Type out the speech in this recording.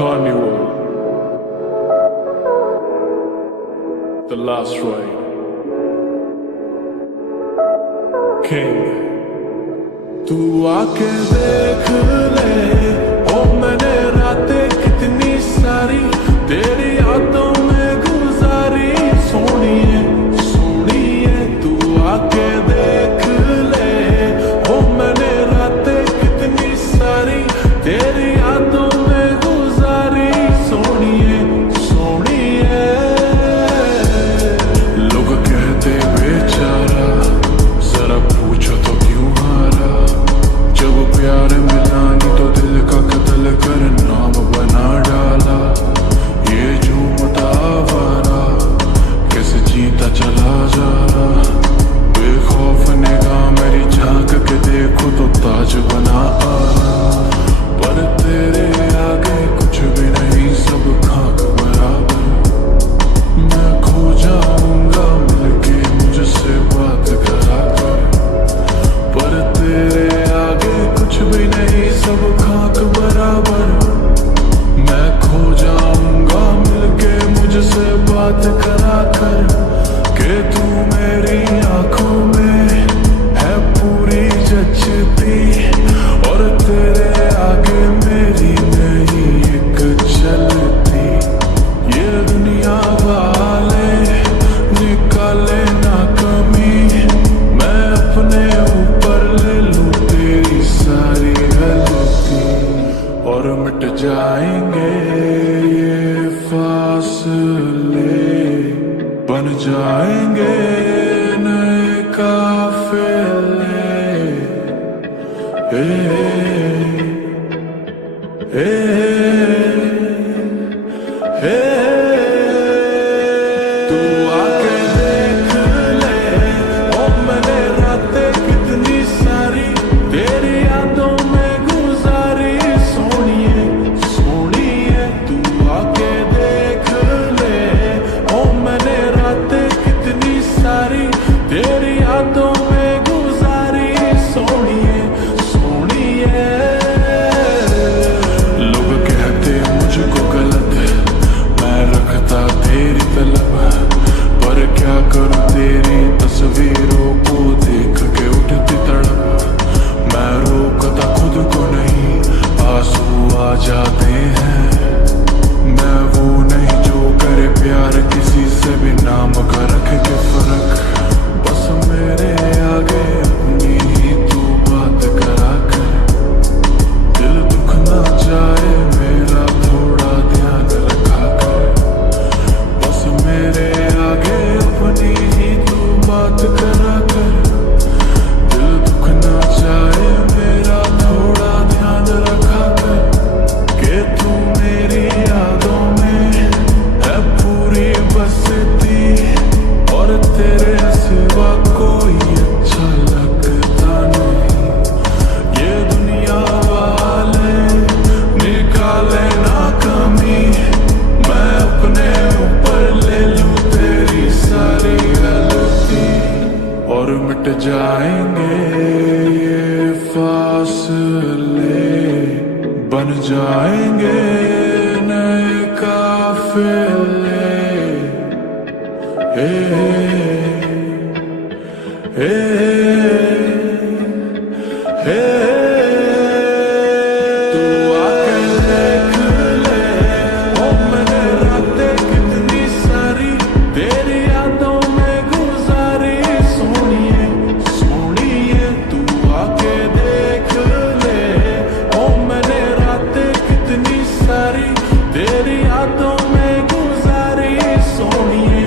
Carnival, The Last Ride, King. तू आके देख ले, ओ मैंने रातें कितनी सारी तेरी यादों में गुजारी। सोनिए सोनिए तू आके देख ले, ओ मैंने रातें कितनी सारी तेरी यादों में गुजारी। सोनिए सोनिए लोग कहते बेचारा, जरा पूछो तो क्यों हारा। जब प्यार मिला नहीं तो दिल का कत्ल कर नाम बना डाला। ये झूठा आवारा कैसे जीता चला जा रहा। बेखौफ निगाह मेरी झांक के देखो तो ताज बना आ रहा। पर तेरे आगे कुछ भी नहीं, सब खाक बराबर। मैं खो जाऊंगा मिलके मुझसे बात करा कर। पर तेरे आगे कुछ भी नहीं, सब खाक बराबर। मैं खो जाऊंगा मिलके मुझसे बात करा कर। के तू मेरी आंखों में है पूरी जचती, और तेरे आगे मेरी नहीं एक चलती। ये दुनिया वाले निकाले ना कमी, मैं अपने ऊपर ले लूं तेरी सारी गलती। और मिट जाएंगे ये फासले, बन जाएंगे नए काफिले। तू आके देख ले, ओ मैंने रातें कितनी सारी तेरी यादों में गुजारी। सोनिए सोनिए तू आके देख ले, ओ मैंने रातें कितनी सारी तेरी यादों में गुजारी। सोनिए सोनिए लोग कहते मुझको गलत, मैं रखता तेरी तलब। पर क्या करूं तेरी तस्वीरों को देख के उठती तड़प। मैं रोकता खुद को नहीं, आंसू आ जाते हैं। मैं वो नहीं जो करे प्यार किसी से भी नाम का रख के फर्क। बस मेरे आगे अपनी ही तू बात करा कर। दिल दुख ना जाए मेरा थोड़ा ध्यान रखा कर। बस मेरे आगे अपनी ही तू बात करा कर। दिल दुख ना जाए मेरा थोड़ा ध्यान रखा कर। के तू मेरी यादों में है पूरी बसती, और तेरे सिवा कोई अच्छा लगता नहीं। ये दुनिया वाले निकाले ना कमी, मैं अपने ऊपर ले लूं तेरी सारी गलती। और मिट जाएंगे ये फासले, बन जाएंगे नए काफिले। तू आके देख ले, ओ मैंने रातें कितनी सारी तेरी यादों में गुजारी। सोनिए सोनिए तू आके देख ले, ओ मैंने रातें कितनी सारी तेरी यादों में गुजारी। सोनिए